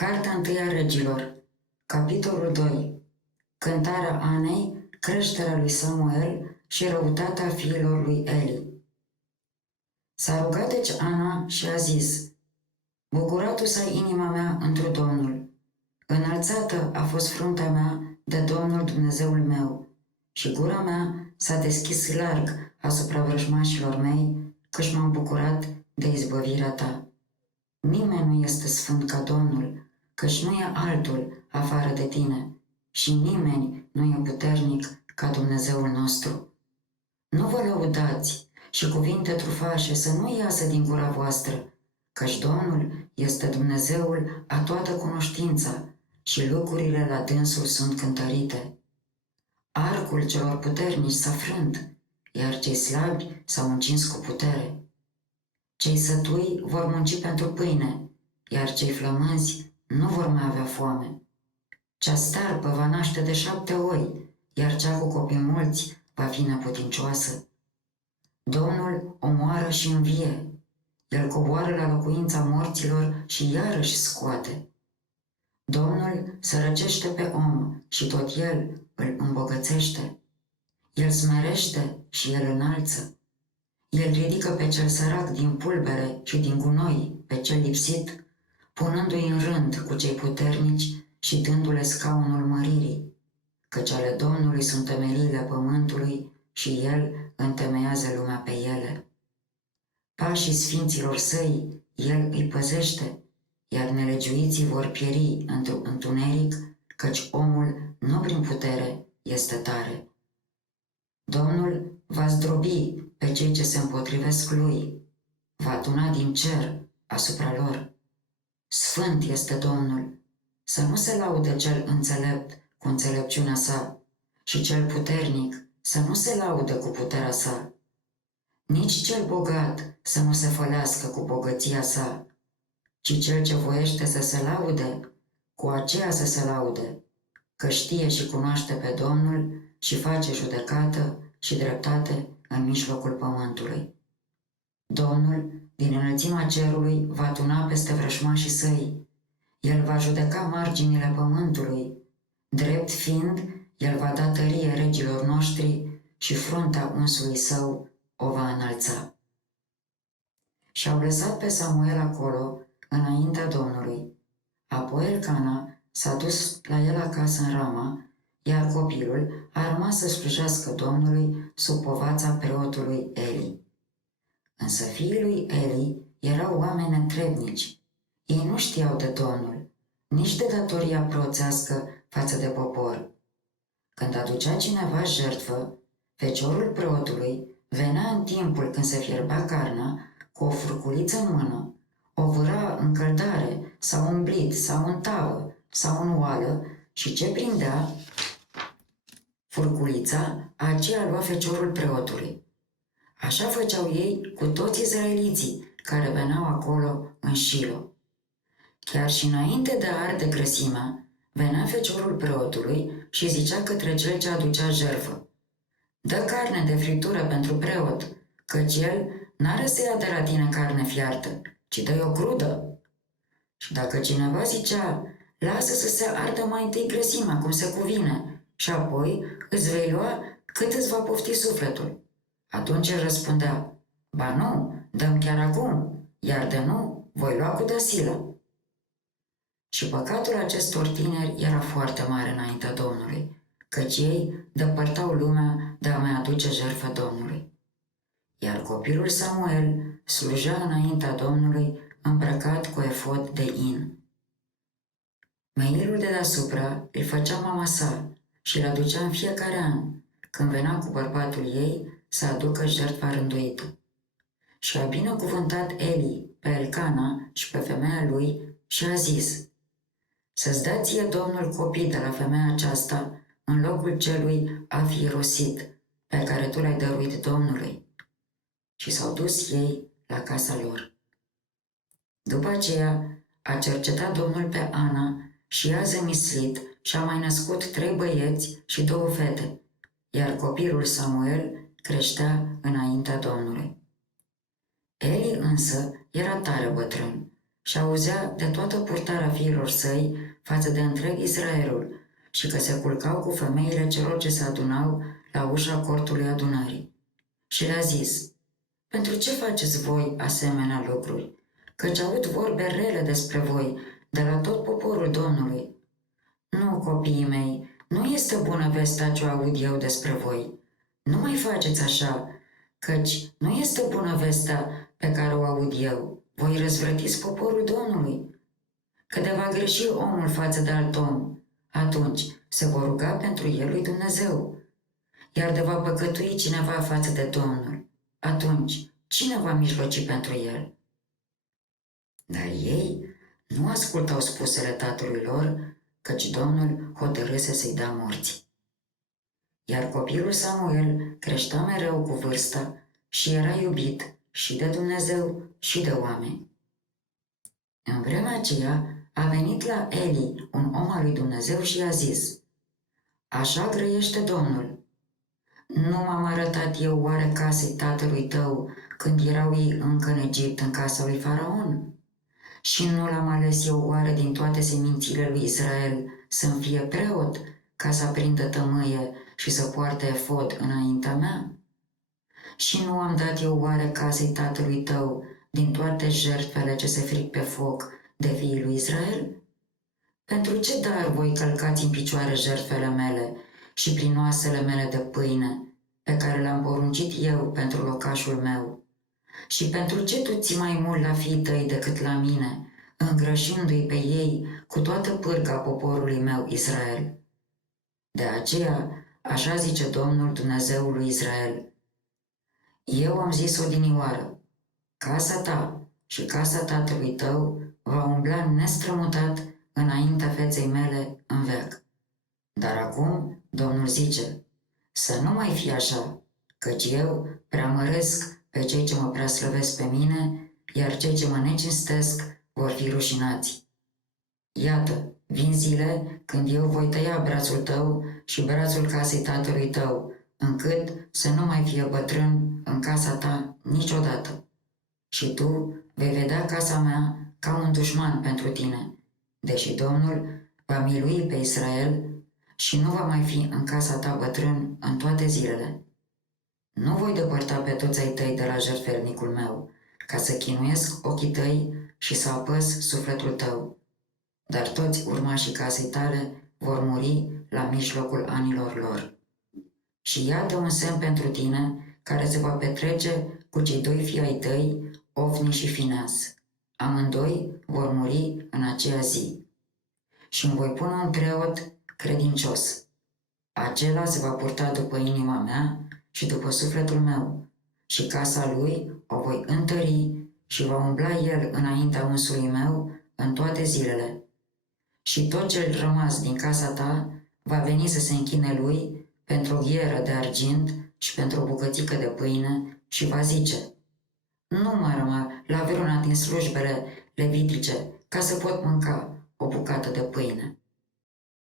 Cartea 1 a Regilor, capitolul 2. Cântarea Anei, creșterea lui Samuel și răutatea fiilor lui Eli. S-a rugat deci Ana și a zis: Bucuratu-s ai inima mea întru Domnul. Înălțată a fost fruntea mea de Domnul Dumnezeul meu și gura mea s-a deschis larg asupra vrăjmașilor mei, căci m-am bucurat de izbăvirea ta. Nimeni nu este sfânt ca Domnul, căci nu e altul afară de tine și nimeni nu e puternic ca Dumnezeul nostru. Nu vă lăudați și cuvinte trufașe să nu iasă din gura voastră, căci Domnul este Dumnezeul a toată cunoștința și lucrurile la dânsul sunt cântărite. Arcul celor puternici s-a frânt, iar cei slabi s-au încins cu putere. Cei sătui vor munci pentru pâine, iar cei flămânzi nu vor mai avea foame. Cea starpă va naște de 7 oi, iar cea cu copii mulți va fi neputincioasă. Domnul omoară și învie, El coboară la locuința morților și iarăși scoate. Domnul sărăcește pe om și tot El îl îmbogățește. El smerește și El înalță. El ridică pe cel sărac din pulbere și din gunoi pe cel lipsit, punându-i în rând cu cei puternici și dându-le scaunul măririi, căci ale Domnului sunt temeliile pământului și El întemeiază lumea pe ele. Pașii sfinților săi El îi păzește, iar nelegiuiții vor pieri într-un întuneric, căci omul nu prin putere este tare. Domnul va zdrobi pe cei ce se împotrivesc lui, va tuna din cer asupra lor. Sfânt este Domnul, să nu se laude cel înțelept cu înțelepciunea sa și cel puternic să nu se laude cu puterea sa. Nici cel bogat să nu se fălească cu bogăția sa, ci cel ce voiește să se laude, cu aceea să se laude, că știe și cunoaște pe Domnul și face judecată și dreptate în mijlocul pământului. Domnul, din înălțimea cerului, va tuna peste vrăjmașii săi. El va judeca marginile pământului. Drept fiind, El va da tărie regilor noștri și fruntea unsului său o va înălța. Și-au lăsat pe Samuel acolo, înaintea Domnului. Apoi Elcana s-a dus la el acasă în Rama, iar copilul a rămas să slujească Domnului sub povața preotului Eli. Însă fiii lui Eli erau oameni netrebnici. Ei nu știau de Domnul, nici de datoria preoțească față de popor. Când aducea cineva jertfă, feciorul preotului venea în timpul când se fierbea carnea cu o furculiță în mână, o vâra în căldare sau în blit sau în tavă sau în oală și ce prindea furculița, aceea lua feciorul preotului. Așa făceau ei cu toți izraeliții care veneau acolo în Șilo. Chiar și înainte de a arde grăsimea, venea feciorul preotului și zicea către cel ce aducea jertfă: Dă carne de fritură pentru preot, căci el n-are să ia de la tine carne fiartă, ci dă-i o crudă. Și dacă cineva zicea: Lasă să se ardă mai întâi grăsimea cum se cuvine și apoi îți vei lua cât îți va pofti sufletul, atunci el răspundea: Ba nu, dăm chiar acum, iar de nu, voi lua cu dăsilă. Și păcatul acestor tineri era foarte mare înaintea Domnului, căci ei depărtau lumea de a mai aduce jertfă Domnului. Iar copilul Samuel slujea înaintea Domnului îmbrăcat cu efod de in. Meilul de deasupra îl făcea mama sa și îl aducea în fiecare an, când venea cu bărbatul ei să aducă jertfa rânduită. Și a binecuvântat Eli pe Elcana și pe femeia lui și a zis: Să-ți dea ție Domnul copii de la femeia aceasta în locul celui a fi irosit, pe care tu l-ai dăruit Domnului. Și s-au dus ei la casa lor. După aceea a cercetat Domnul pe Ana și ea a zămislit și a mai născut 3 băieți și 2 fete, iar copilul Samuel creștea înaintea Domnului. Eli însă era tare bătrân și auzea de toată purtarea fiilor săi față de întreg Israelul și că se culcau cu femeile celor ce se adunau la ușa cortului adunării. Și le-a zis: pentru ce faceți voi asemenea lucruri? Căci aud vorbe rele despre voi de la tot poporul Domnului. Nu, copiii mei, nu este bună vestea ce o aud eu despre voi. Nu mai faceți așa, căci nu este bună vestea pe care o aud eu. Voi răzvrătiți poporul Domnului. Că de va greși omul față de alt om, atunci se vor ruga pentru el lui Dumnezeu. Iar de va păcătui cineva față de Domnul, atunci cine va mijloci pentru el? Dar ei nu ascultau spusele tatălui lor, căci Domnul hotărâse să-i dea morții. Iar copilul Samuel creștea mereu cu vârsta și era iubit și de Dumnezeu și de oameni. În vremea aceea a venit la Eli un om al lui Dumnezeu și i-a zis: așa grăiește Domnul. Nu m-am arătat eu oare casei tatălui tău când erau ei încă în Egipt, în casa lui Faraon? Și nu l-am ales eu oare din toate semințile lui Israel să-mi fie preot, ca să aprindă tămâie și să poarte efod înaintea mea? Și nu am dat eu oare casei tatălui tău din toate jertfele ce se fric pe foc de fiii lui Israel? Pentru ce dar voi călcați în picioare jertfele mele și prin oasele mele de pâine, pe care le-am poruncit eu pentru locașul meu? Și pentru ce tu ții mai mult la fiii tăi decât la mine, îngrășindu-i pe ei cu toată pârga poporului meu Israel? De aceea, așa zice Domnul Dumnezeul lui Israel: eu am zis odinioară, casa ta și casa tatălui tău va umbla nestrămutat înaintea feței mele în veac. Dar acum Domnul zice: să nu mai fie așa, căci eu preamăresc pe cei ce mă preaslăvesc pe mine, iar cei ce mă necinstesc vor fi rușinați. Iată, vin zile când eu voi tăia brațul tău și brațul casei tatălui tău, încât să nu mai fie bătrân în casa ta niciodată. Și tu vei vedea casa mea ca un dușman pentru tine, deși Domnul va milui pe Israel și nu va mai fi în casa ta bătrân în toate zilele. Nu voi depărta pe toți ai tăi de la jertfelnicul meu, ca să chinuiesc ochii tăi și să apăs sufletul tău. Dar toți urmașii casei tale vor muri la mijlocul anilor lor. Și iată un semn pentru tine care se va petrece cu cei doi fii ai tăi, Ofni și Fineas. Amândoi vor muri în aceea zi. Și îmi voi pune un preot credincios. Acela se va purta după inima mea și după sufletul meu, și casa lui o voi întări și va umbla el înaintea unsului meu în toate zilele. Și tot cel rămas din casa ta va veni să se închine lui pentru o gheră de argint și pentru o bucățică de pâine și va zice: numără-mă la vreuna din slujbele levitice ca să pot mânca o bucată de pâine.